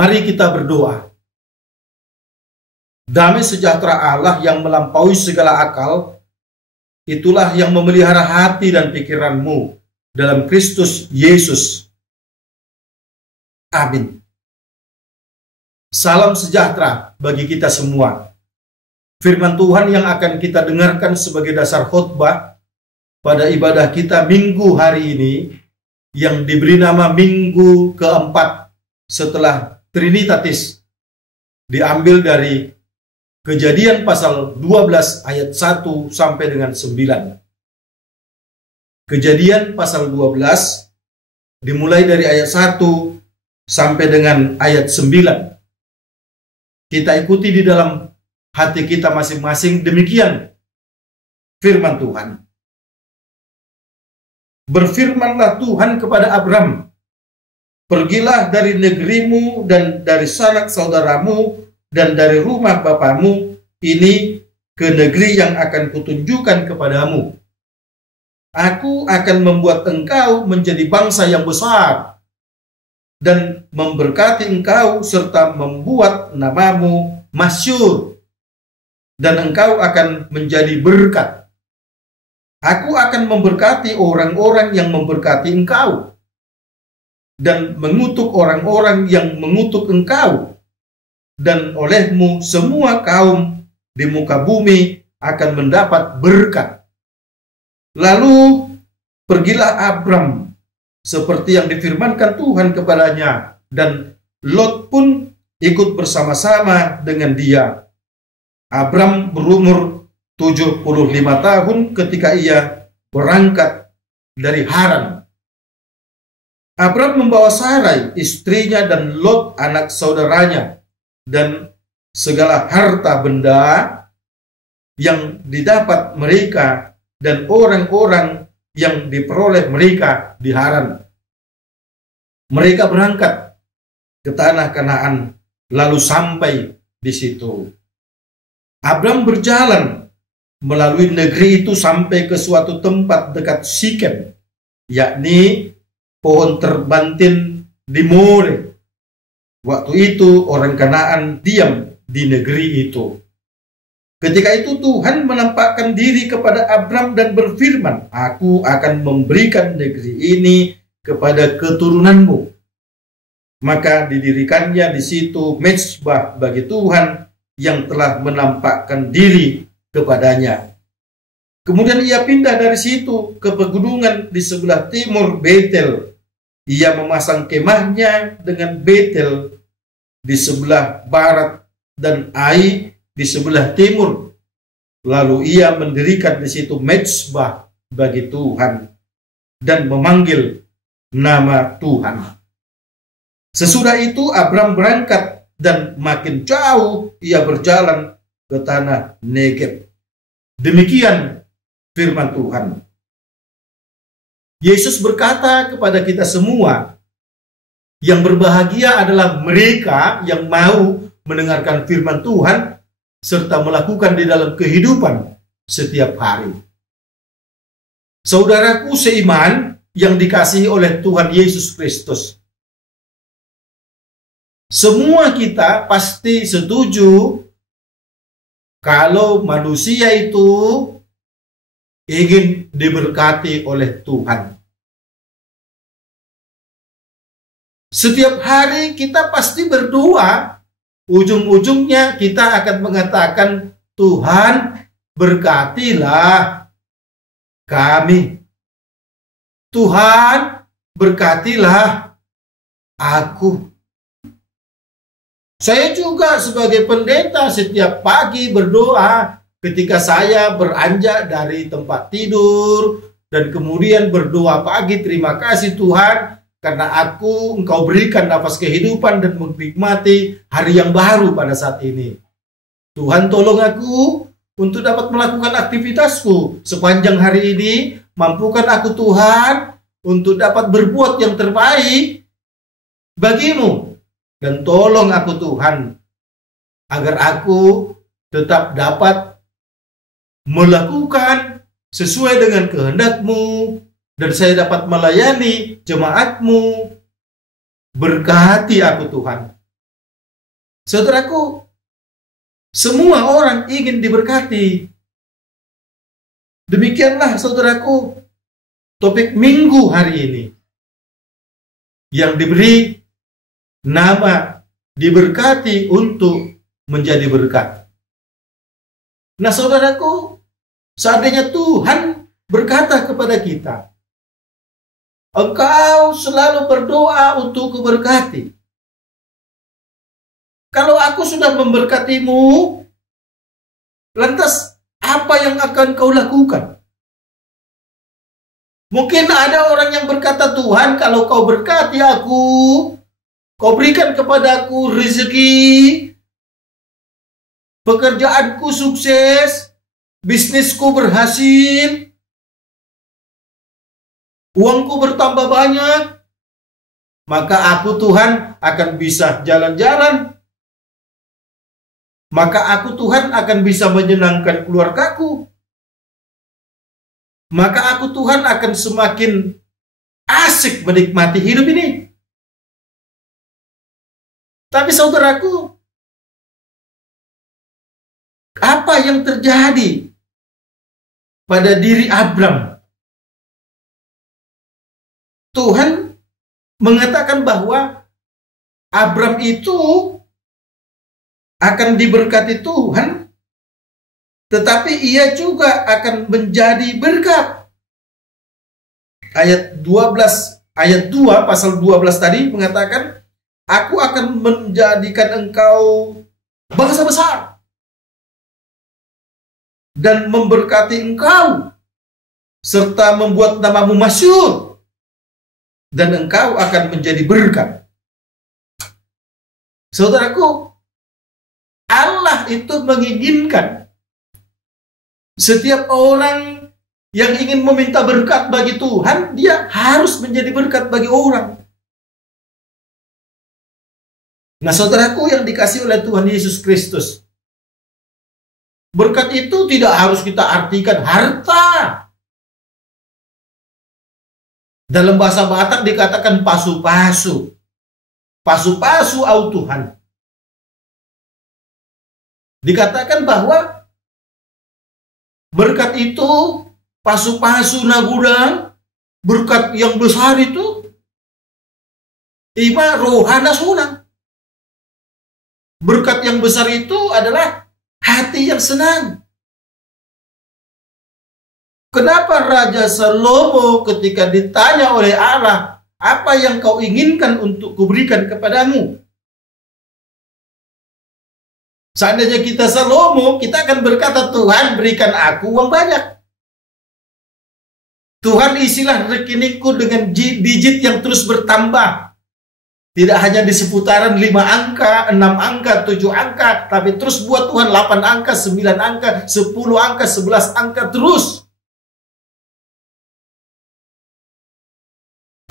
Mari kita berdoa. Damai sejahtera Allah yang melampaui segala akal, itulah yang memelihara hati dan pikiranmu dalam Kristus Yesus. Amin. Salam sejahtera bagi kita semua. Firman Tuhan yang akan kita dengarkan sebagai dasar khotbah pada ibadah kita minggu hari ini, yang diberi nama minggu keempat setelah Trinitatis, diambil dari Kejadian pasal 12 ayat 1 sampai dengan 9. Kejadian pasal 12 dimulai dari ayat 1 sampai dengan ayat 9. Kita ikuti di dalam hati kita masing-masing. Demikian firman Tuhan. Berfirmanlah Tuhan kepada Abram, "Pergilah dari negerimu dan dari sanak saudaramu dan dari rumah bapamu ini ke negeri yang akan kutunjukkan kepadamu. Aku akan membuat engkau menjadi bangsa yang besar dan memberkati engkau serta membuat namamu masyhur, dan engkau akan menjadi berkat. Aku akan memberkati orang-orang yang memberkati engkau dan mengutuk orang-orang yang mengutuk engkau. Dan olehmu semua kaum di muka bumi akan mendapat berkat." Lalu pergilah Abram seperti yang difirmankan Tuhan kepadanya, dan Lot pun ikut bersama-sama dengan dia. Abram berumur 75 tahun ketika ia berangkat dari Haran. Abram membawa Sarai istrinya dan Lot anak saudaranya dan segala harta benda yang didapat mereka dan orang-orang yang diperoleh mereka di Haran. Mereka berangkat ke tanah Kanaan lalu sampai di situ. Abram berjalan melalui negeri itu sampai ke suatu tempat dekat Sikem, yakni pohon terbantin di More. Waktu itu orang Kanaan diam di negeri itu. Ketika itu Tuhan menampakkan diri kepada Abram dan berfirman, "Aku akan memberikan negeri ini kepada keturunanmu." Maka didirikannya di situ mezbah bagi Tuhan yang telah menampakkan diri kepadanya. Kemudian ia pindah dari situ ke pegunungan di sebelah timur Betel. Ia memasang kemahnya dengan Betel di sebelah barat dan Ai di sebelah timur. Lalu ia mendirikan di situ mezbah bagi Tuhan dan memanggil nama Tuhan. Sesudah itu Abram berangkat dan makin jauh ia berjalan ke tanah Negeb. Demikian firman Tuhan. Yesus berkata kepada kita semua, yang berbahagia adalah mereka yang mau mendengarkan firman Tuhan serta melakukan di dalam kehidupan setiap hari. Saudaraku seiman yang dikasihi oleh Tuhan Yesus Kristus, semua kita pasti setuju kalau manusia itu ingin diberkati oleh Tuhan. Setiap hari kita pasti berdoa, ujung-ujungnya kita akan mengatakan, "Tuhan, berkatilah kami. Tuhan, berkatilah aku." Saya juga sebagai pendeta setiap pagi berdoa ketika saya beranjak dari tempat tidur, dan kemudian berdoa pagi, "Terima kasih Tuhan, karena Engkau berikan nafas kehidupan dan menikmati hari yang baru pada saat ini. Tuhan, tolong aku untuk dapat melakukan aktivitasku sepanjang hari ini. Mampukan aku Tuhan untuk dapat berbuat yang terbaik bagimu. Dan tolong aku Tuhan agar aku tetap dapat melakukan sesuai dengan kehendak-Mu dan saya dapat melayani jemaat-Mu. Berkati aku Tuhan." Saudaraku, semua orang ingin diberkati. Demikianlah saudaraku, topik minggu hari ini yang diberi nama diberkati untuk menjadi berkat. Nah saudaraku, seandainya Tuhan berkata kepada kita, engkau selalu berdoa untuk kuberkati. Kalau aku sudah memberkatimu, lantas apa yang akan kau lakukan? Mungkin ada orang yang berkata, Tuhan, kalau kau berkati aku, kau berikan kepadaku rezeki, pekerjaanku sukses, bisnisku berhasil, uangku bertambah banyak, maka aku, Tuhan, akan bisa jalan-jalan. Maka aku, Tuhan, akan bisa menyenangkan keluargaku. Maka aku, Tuhan, akan semakin asik menikmati hidup ini. Tapi saudaraku, apa yang terjadi pada diri Abram? Tuhan mengatakan bahwa Abram itu akan diberkati Tuhan, tetapi ia juga akan menjadi berkat. Ayat 2 pasal 12 tadi mengatakan, aku akan menjadikan engkau bangsa besar dan memberkati engkau serta membuat namamu masyhur, dan engkau akan menjadi berkat. Saudaraku, Allah itu menginginkan setiap orang yang ingin meminta berkat bagi Tuhan, dia harus menjadi berkat bagi orang. Nah, saudaraku yang dikasihi oleh Tuhan Yesus Kristus, berkat itu tidak harus kita artikan harta. Dalam bahasa Batak dikatakan pasu-pasu. Pasu-pasu au Tuhan. Dikatakan bahwa berkat itu pasu-pasu nagudang, berkat yang besar itu ima rohana sunang. Berkat yang besar itu adalah hati yang senang. Kenapa Raja Salomo ketika ditanya oleh Allah, apa yang kau inginkan untuk kuberikan kepadamu? Seandainya kita Salomo, kita akan berkata, Tuhan berikan aku uang banyak. Tuhan isilah rekeningku dengan digit yang terus bertambah. Tidak hanya di seputaran 5 angka, 6 angka, 7 angka, tapi terus buat Tuhan 8 angka, 9 angka, 10 angka, 11 angka terus.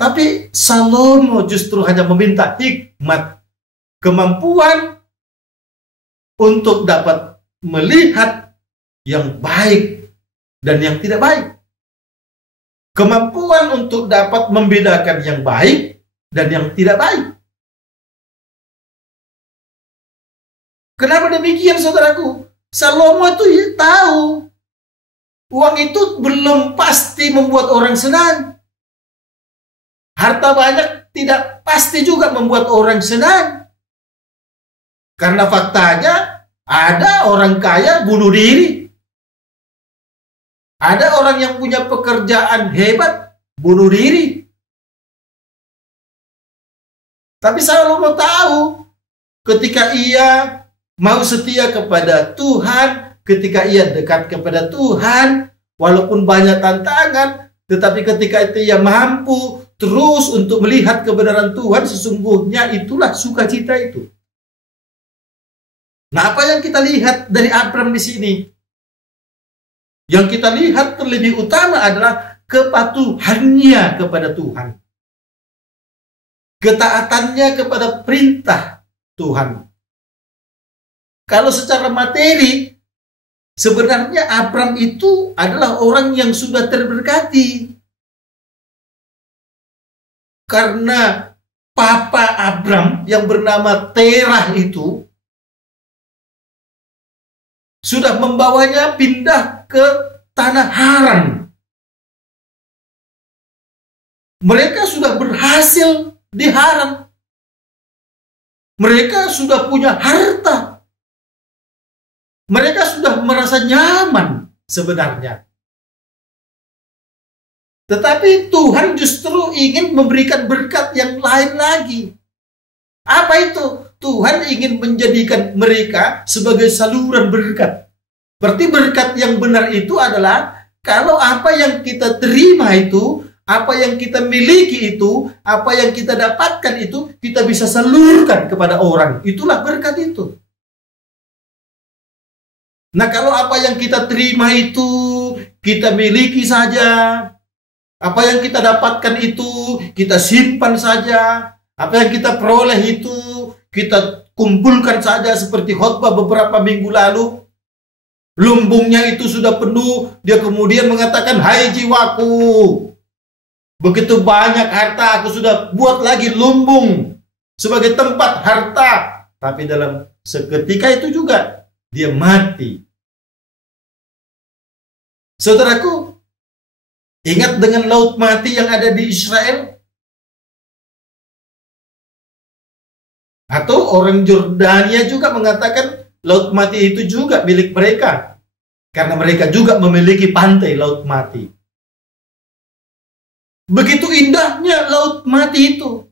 Tapi Salomo justru hanya meminta hikmat, kemampuan untuk dapat melihat yang baik dan yang tidak baik. Kemampuan untuk dapat membedakan yang baik dan yang tidak baik. Kenapa demikian, saudaraku? Salomo itu tahu uang itu belum pasti membuat orang senang. Harta banyak tidak pasti juga membuat orang senang. Karena faktanya ada orang kaya bunuh diri. Ada orang yang punya pekerjaan hebat bunuh diri. Tapi Salomo tahu ketika ia mau setia kepada Tuhan, ketika ia dekat kepada Tuhan, walaupun banyak tantangan, tetapi ketika itu ia mampu terus untuk melihat kebenaran Tuhan, sesungguhnya itulah sukacita itu. Nah, apa yang kita lihat dari Abram di sini? Yang kita lihat terlebih utama adalah kepatuhannya kepada Tuhan. Ketaatannya kepada perintah Tuhan. Kalau secara materi, sebenarnya Abram itu adalah orang yang sudah terberkati. Karena papa Abram yang bernama Terah itu sudah membawanya pindah ke tanah Haran. Mereka sudah berhasil di Haran. Mereka sudah punya harta. Mereka sudah merasa nyaman sebenarnya. Tetapi Tuhan justru ingin memberikan berkat yang lain lagi. Apa itu? Tuhan ingin menjadikan mereka sebagai saluran berkat. Berarti berkat yang benar itu adalah kalau apa yang kita terima itu, apa yang kita miliki itu, apa yang kita dapatkan itu, kita bisa salurkan kepada orang. Itulah berkat itu. Nah, kalau apa yang kita terima itu, kita miliki saja. Apa yang kita dapatkan itu, kita simpan saja. Apa yang kita peroleh itu, kita kumpulkan saja seperti khotbah beberapa minggu lalu. Lumbungnya itu sudah penuh, dia kemudian mengatakan, "Hai jiwaku, begitu banyak harta, aku sudah buat lagi lumbung sebagai tempat harta." Tapi dalam seketika itu juga dia mati. Saudaraku, ingat dengan laut mati yang ada di Israel? Atau orang Jordania juga mengatakan laut mati itu juga milik mereka. Karena mereka juga memiliki pantai laut mati. Begitu indahnya laut mati itu.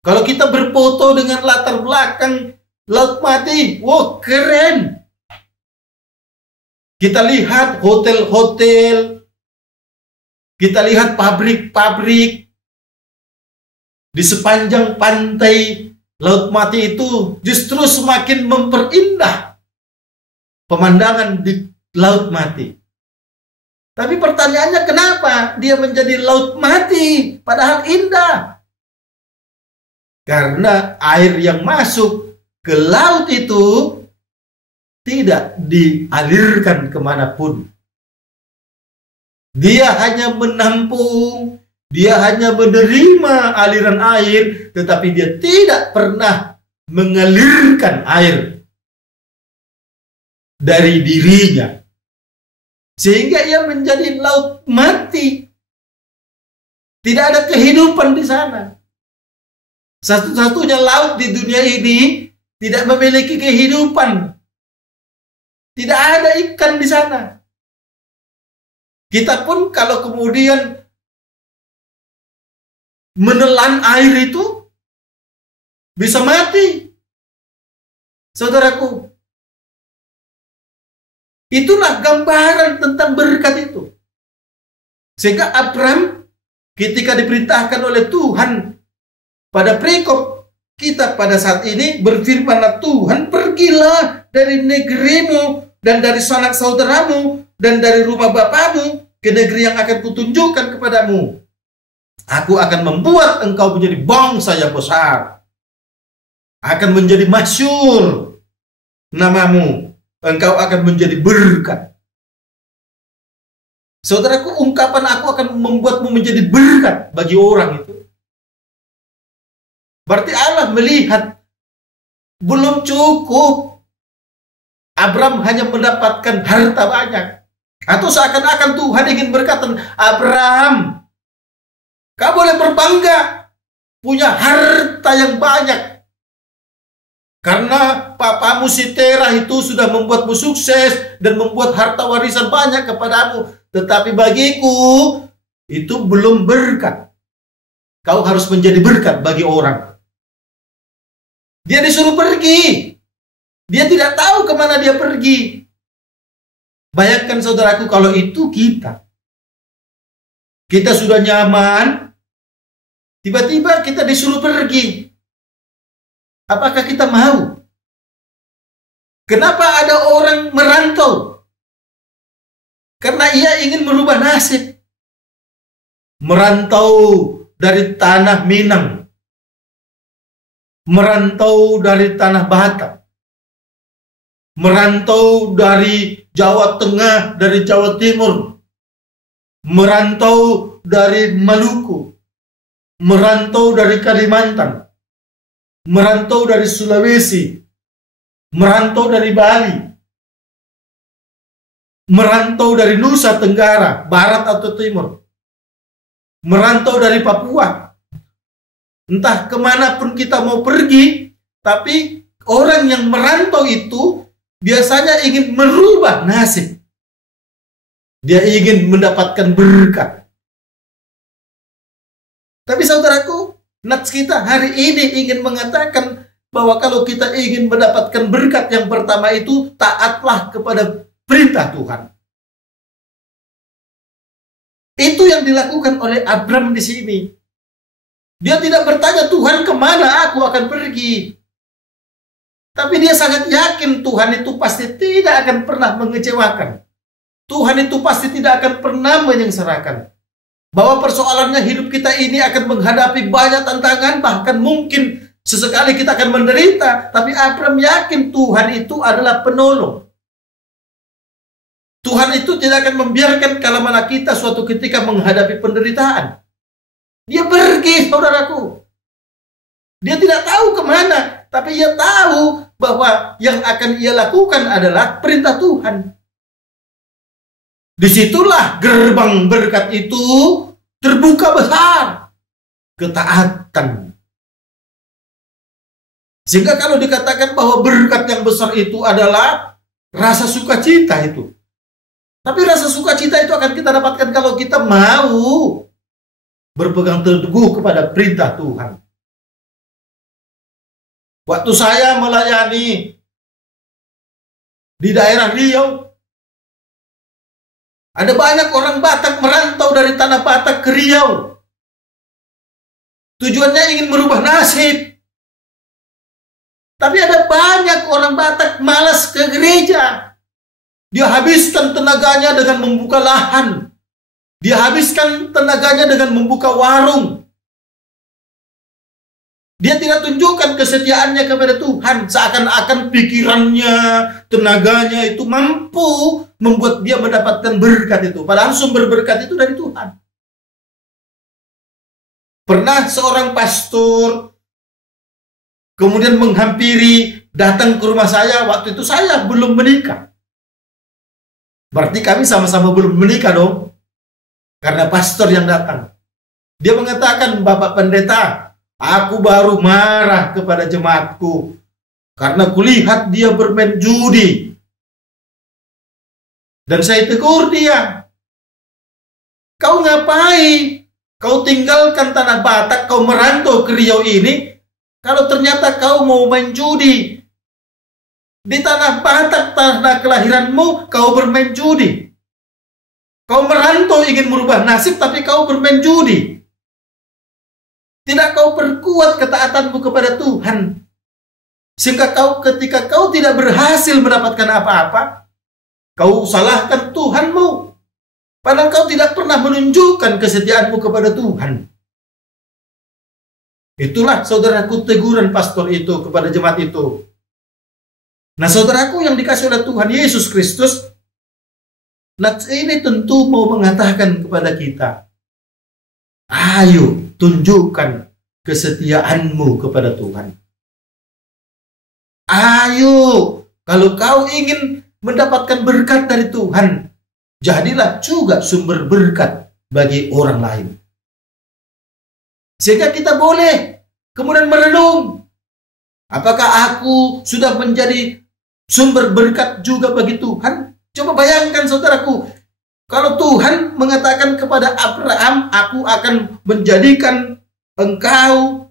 Kalau kita berfoto dengan latar belakang laut mati, wow, keren. Kita lihat hotel-hotel, kita lihat pabrik-pabrik. Di sepanjang pantai laut mati itu justru semakin memperindah pemandangan di laut mati. Tapi pertanyaannya, kenapa dia menjadi laut mati padahal indah? Karena air yang masuk ke laut itu tidak dialirkan kemanapun. Dia hanya menampung, dia hanya menerima aliran air, tetapi dia tidak pernah mengalirkan air dari dirinya. Sehingga ia menjadi laut mati. Tidak ada kehidupan di sana. Satu-satunya laut di dunia ini tidak memiliki kehidupan. Tidak ada ikan di sana. Kita pun kalau kemudian menelan air itu bisa mati. Saudaraku, itulah gambaran tentang berkat itu. Sehingga Abram ketika diperintahkan oleh Tuhan pada perikop kita pada saat ini, berfirmanlah Tuhan, "Pergilah dari negerimu dan dari sanak saudaramu dan dari rumah bapamu ke negeri yang akan kutunjukkan kepadamu. Aku akan membuat engkau menjadi bangsa yang besar. Akan menjadi masyhur namamu. Engkau akan menjadi berkat." Saudaraku, ungkapan "aku akan membuatmu menjadi berkat" bagi orang itu, berarti Allah melihat belum cukup Abram hanya mendapatkan harta banyak. Atau seakan-akan Tuhan ingin berkata, "Abram, kau boleh berbangga punya harta yang banyak. Karena papamu si Terah itu sudah membuatmu sukses dan membuat harta warisan banyak kepadamu. Tetapi bagiku itu belum berkat. Kau harus menjadi berkat bagi orang." Dia disuruh pergi. Dia tidak tahu kemana dia pergi. Bayangkan saudaraku, kalau itu kita. Kita sudah nyaman, tiba-tiba kita disuruh pergi. Apakah kita mau? Kenapa ada orang merantau? Karena ia ingin merubah nasib. Merantau dari tanah Minang. Merantau dari tanah Batak. Merantau dari Jawa Tengah, dari Jawa Timur. Merantau dari Maluku. Merantau dari Kalimantan. Merantau dari Sulawesi. merantau dari Bali, merantau dari Nusa Tenggara, Barat atau Timur, merantau dari Papua, entah kemanapun kita mau pergi, tapi orang yang merantau itu biasanya ingin merubah nasib. Dia ingin mendapatkan berkat. Tapi saudaraku, nats kita hari ini ingin mengatakan bahwa kalau kita ingin mendapatkan berkat, yang pertama itu taatlah kepada perintah Tuhan. Itu yang dilakukan oleh Abram di sini. Dia tidak bertanya, Tuhan kemana aku akan pergi. Tapi dia sangat yakin Tuhan itu pasti tidak akan pernah mengecewakan. Tuhan itu pasti tidak akan pernah menyengsarakan. Bahwa persoalannya hidup kita ini akan menghadapi banyak tantangan, bahkan mungkin sesekali kita akan menderita. Tapi Abram yakin Tuhan itu adalah penolong. Tuhan itu tidak akan membiarkan kalau mana kita suatu ketika menghadapi penderitaan. Dia pergi, saudaraku. Dia tidak tahu kemana, tapi ia tahu bahwa yang akan ia lakukan adalah perintah Tuhan. Disitulah gerbang berkat itu terbuka besar. Ketaatan. Sehingga kalau dikatakan bahwa berkat yang besar itu adalah rasa sukacita itu. Tapi rasa sukacita itu akan kita dapatkan kalau kita mau berpegang teguh kepada perintah Tuhan. Waktu saya melayani di daerah Riau, ada banyak orang Batak merantau dari tanah Batak ke Riau. Tujuannya ingin merubah nasib. Tapi ada banyak orang Batak malas ke gereja. Dia habiskan tenaganya dengan membuka lahan. Dia habiskan tenaganya dengan membuka warung. Dia tidak tunjukkan kesetiaannya kepada Tuhan. Seakan-akan pikirannya, tenaganya itu mampu membuat dia mendapatkan berkat itu. Padahal sumber berkat itu dari Tuhan. Pernah seorang pastor kemudian menghampiri, datang ke rumah saya. Waktu itu saya belum menikah. Berarti kami sama-sama belum menikah dong. Karena pastor yang datang. Dia mengatakan, Bapak Pendeta, aku baru marah kepada jemaatku karena kulihat dia bermain judi. Dan saya tegur dia, kau ngapain? Kau tinggalkan tanah Batak, kau merantau ke Riau ini, kalau ternyata kau mau main judi. Di tanah Batak, tanah kelahiranmu, kau bermain judi. Kau merantau ingin merubah nasib, tapi kau bermain judi. Tidak kau perkuat ketaatanmu kepada Tuhan. Sehingga ketika kau tidak berhasil mendapatkan apa-apa, kau salahkan Tuhanmu. Padahal kau tidak pernah menunjukkan kesetiaanmu kepada Tuhan. Itulah saudaraku teguran pastor itu kepada jemaat itu. Nah saudaraku yang dikasih oleh Tuhan Yesus Kristus, ini tentu mau mengatakan kepada kita, ayo tunjukkan kesetiaanmu kepada Tuhan. Ayo, kalau kau ingin mendapatkan berkat dari Tuhan, jadilah juga sumber berkat bagi orang lain. Sehingga kita boleh kemudian merenung, apakah aku sudah menjadi sumber berkat juga bagi Tuhan? Coba bayangkan saudaraku, kalau Tuhan mengatakan kepada Abraham, aku akan menjadikan engkau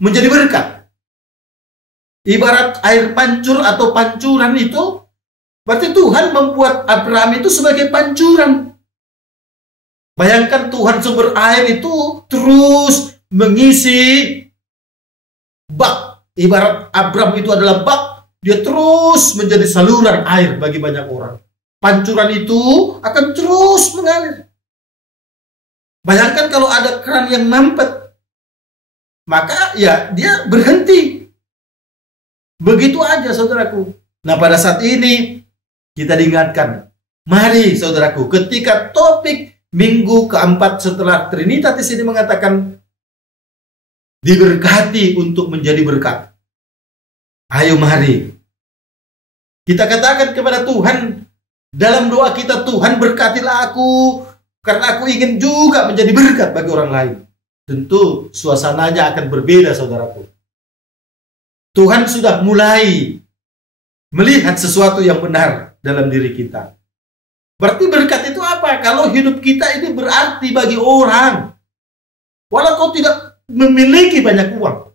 menjadi berkat. Ibarat air pancur atau pancuran itu, berarti Tuhan membuat Abraham itu sebagai pancuran. Bayangkan Tuhan sumber air itu terus mengisi bak. Ibarat Abraham itu adalah bak, dia terus menjadi saluran air bagi banyak orang. Pancuran itu akan terus mengalir. Bayangkan kalau ada keran yang mampet, maka ya dia berhenti. Begitu aja saudaraku. Nah pada saat ini kita diingatkan, mari saudaraku, ketika topik minggu keempat setelah Trinitatis ini mengatakan diberkati untuk menjadi berkat. Ayo mari Kita katakan kepada Tuhan dalam doa kita, Tuhan berkatilah aku, karena aku ingin juga menjadi berkat bagi orang lain. Tentu suasananya akan berbeda, saudaraku. Tuhan sudah mulai melihat sesuatu yang benar dalam diri kita. Berarti berkat itu apa? Kalau hidup kita ini berarti bagi orang. Walau kau tidak memiliki banyak uang,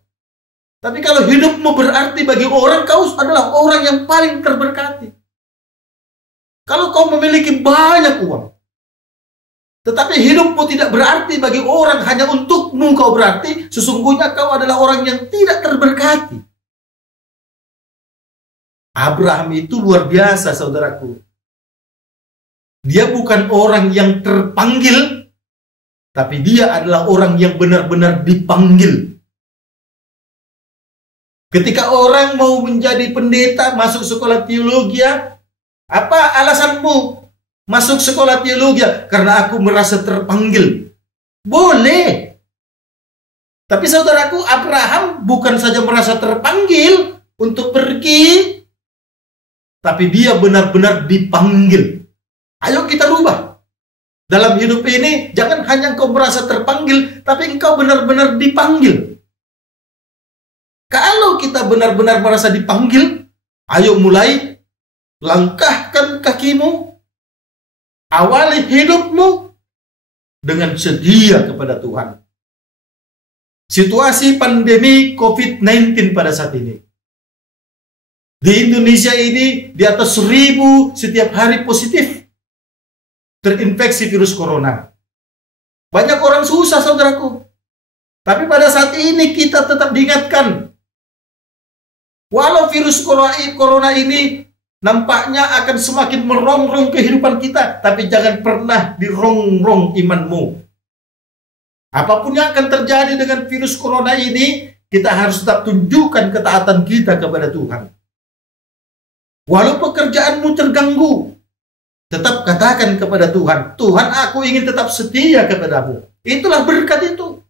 tapi kalau hidupmu berarti bagi orang, kau adalah orang yang paling terberkati. Kalau kau memiliki banyak uang, tetapi hidupmu tidak berarti bagi orang, hanya untukmu kau berarti, sesungguhnya kau adalah orang yang tidak terberkati. Abraham itu luar biasa, saudaraku. Dia bukan orang yang terpanggil, tapi dia adalah orang yang benar-benar dipanggil. Ketika orang mau menjadi pendeta, masuk sekolah teologi, apa alasanmu masuk sekolah teologi? Karena aku merasa terpanggil. Boleh. Tapi saudaraku, Abraham bukan saja merasa terpanggil untuk pergi, tapi dia benar-benar dipanggil. Ayo kita rubah. Dalam hidup ini, jangan hanya engkau merasa terpanggil, tapi engkau benar-benar dipanggil. Kalau kita benar-benar merasa dipanggil, ayo mulai langkahkan kakimu, awali hidupmu dengan sedia kepada Tuhan. Situasi pandemi COVID-19 pada saat ini. Di Indonesia ini di atas 1000 setiap hari positif terinfeksi virus corona. Banyak orang susah, saudaraku. Tapi pada saat ini kita tetap diingatkan, walau virus corona ini nampaknya akan semakin merongrong kehidupan kita, tapi jangan pernah dirongrong imanmu. Apapun yang akan terjadi dengan virus corona ini, kita harus tetap tunjukkan ketaatan kita kepada Tuhan. Walau pekerjaanmu terganggu, tetap katakan kepada Tuhan, Tuhan, aku ingin tetap setia kepadamu. Itulah berkat itu.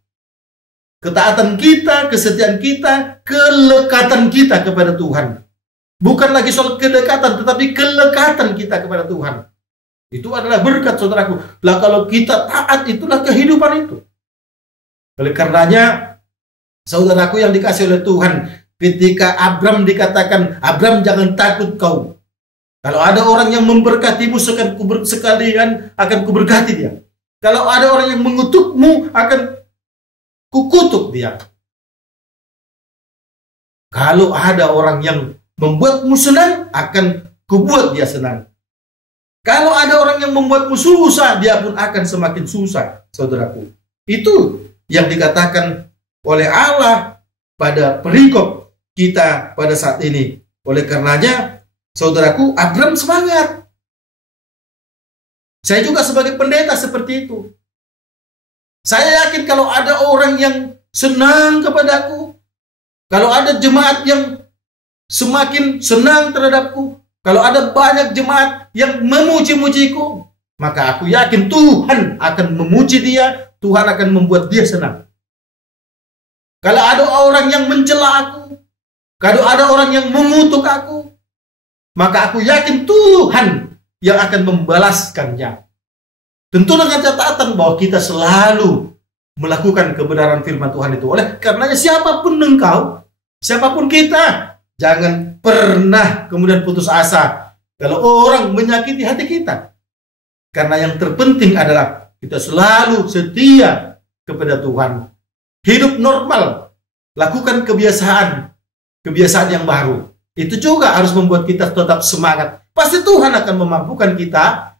Ketaatan kita, kesetiaan kita, kelekatan kita kepada Tuhan. Bukan lagi soal kedekatan, tetapi kelekatan kita kepada Tuhan. Itu adalah berkat, saudaraku. Lah kalau kita taat, itulah kehidupan itu. Oleh karenanya, saudaraku yang dikasih oleh Tuhan, ketika Abram dikatakan, Abram jangan takut kau. Kalau ada orang yang memberkatimu, sekalian akan kuberkati dia. Kalau ada orang yang mengutukmu, akan kukutuk dia. Kalau ada orang yang membuatmu senang, akan kubuat dia senang. Kalau ada orang yang membuatmu susah, dia pun akan semakin susah, saudaraku. Itu yang dikatakan oleh Allah pada perikop kita pada saat ini. Oleh karenanya, saudaraku, Abram semangat. Saya juga sebagai pendeta seperti itu. Saya yakin kalau ada orang yang senang kepadaku, kalau ada jemaat yang semakin senang terhadapku, kalau ada banyak jemaat yang memuji-mujiku, maka aku yakin Tuhan akan memuji dia, Tuhan akan membuat dia senang. Kalau ada orang yang mencela aku, kalau ada orang yang mengutuk aku, maka aku yakin Tuhan yang akan membalaskannya. Tentu dengan catatan bahwa kita selalu melakukan kebenaran firman Tuhan itu. Oleh karenanya siapapun engkau, siapapun kita, jangan pernah kemudian putus asa kalau orang menyakiti hati kita. Karena yang terpenting adalah kita selalu setia kepada Tuhan. Hidup normal, lakukan kebiasaan yang baru. Itu juga harus membuat kita tetap semangat. Pasti Tuhan akan memampukan kita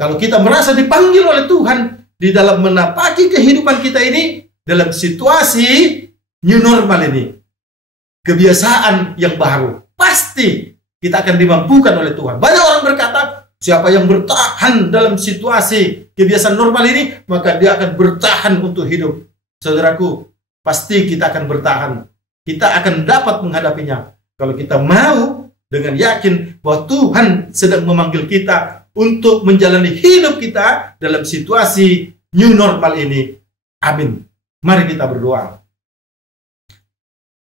kalau kita merasa dipanggil oleh Tuhan di dalam menapaki kehidupan kita ini dalam situasi new normal ini. Kebiasaan yang baru. Pasti kita akan dimampukan oleh Tuhan. Banyak orang berkata, siapa yang bertahan dalam situasi kebiasaan normal ini, maka dia akan bertahan untuk hidup. Saudaraku, pasti kita akan bertahan. Kita akan dapat menghadapinya. Kalau kita mau dengan yakin bahwa Tuhan sedang memanggil kita untuk menjalani hidup kita dalam situasi new normal ini. Amin. Mari kita berdoa.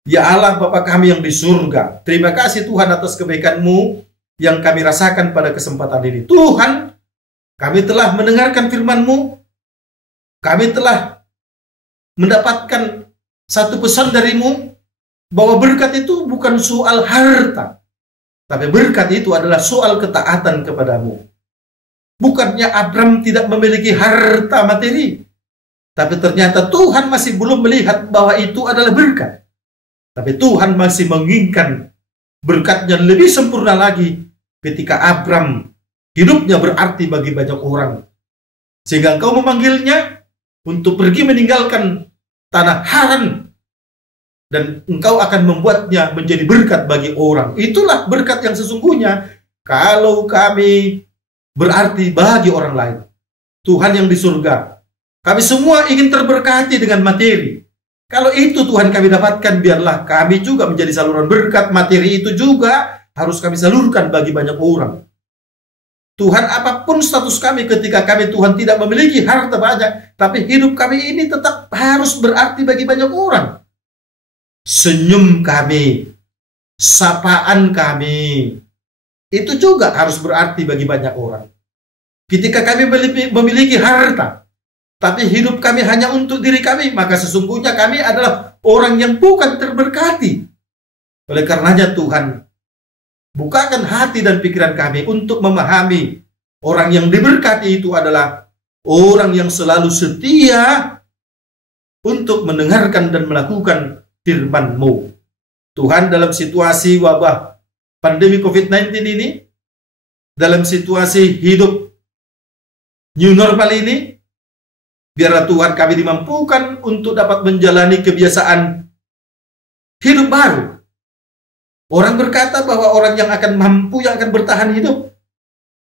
Ya Allah Bapa kami yang di surga, terima kasih Tuhan atas kebaikan-Mu yang kami rasakan pada kesempatan ini. Tuhan, kami telah mendengarkan firman-Mu, kami telah mendapatkan satu pesan dari-Mu, bahwa berkat itu bukan soal harta, tapi berkat itu adalah soal ketaatan kepadamu. Bukannya Abram tidak memiliki harta materi, tapi ternyata Tuhan masih belum melihat bahwa itu adalah berkat. Tapi Tuhan masih menginginkan berkatnya lebih sempurna lagi ketika Abram hidupnya berarti bagi banyak orang. Sehingga Engkau memanggilnya untuk pergi meninggalkan tanah Haran, dan Engkau akan membuatnya menjadi berkat bagi orang. Itulah berkat yang sesungguhnya kalau kami berarti bagi orang lain. Tuhan yang di surga, kami semua ingin terberkati dengan materi. Kalau itu Tuhan kami dapatkan, biarlah kami juga menjadi saluran berkat. Materi itu juga harus kami salurkan bagi banyak orang. Tuhan, apapun status kami ketika kami Tuhan tidak memiliki harta banyak, tapi hidup kami ini tetap harus berarti bagi banyak orang. Senyum kami, sapaan kami, itu juga harus berarti bagi banyak orang. Ketika kami memiliki harta, tapi hidup kami hanya untuk diri kami, maka sesungguhnya kami adalah orang yang bukan terberkati. Oleh karenanya Tuhan, bukakan hati dan pikiran kami untuk memahami orang yang diberkati itu adalah orang yang selalu setia untuk mendengarkan dan melakukan firman-Mu. Tuhan, dalam situasi wabah pandemi COVID-19 ini, dalam situasi hidup new normal ini, biarlah Tuhan kami dimampukan untuk dapat menjalani kebiasaan hidup baru. Orang berkata bahwa orang yang akan mampu, yang akan bertahan hidup.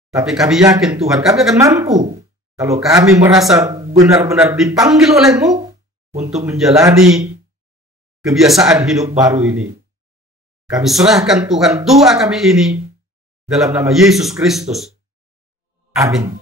Tapi kami yakin Tuhan, kami akan mampu kalau kami merasa benar-benar dipanggil oleh-Mu untuk menjalani kebiasaan hidup baru ini. Kami serahkan Tuhan doa kami ini dalam nama Yesus Kristus. Amin.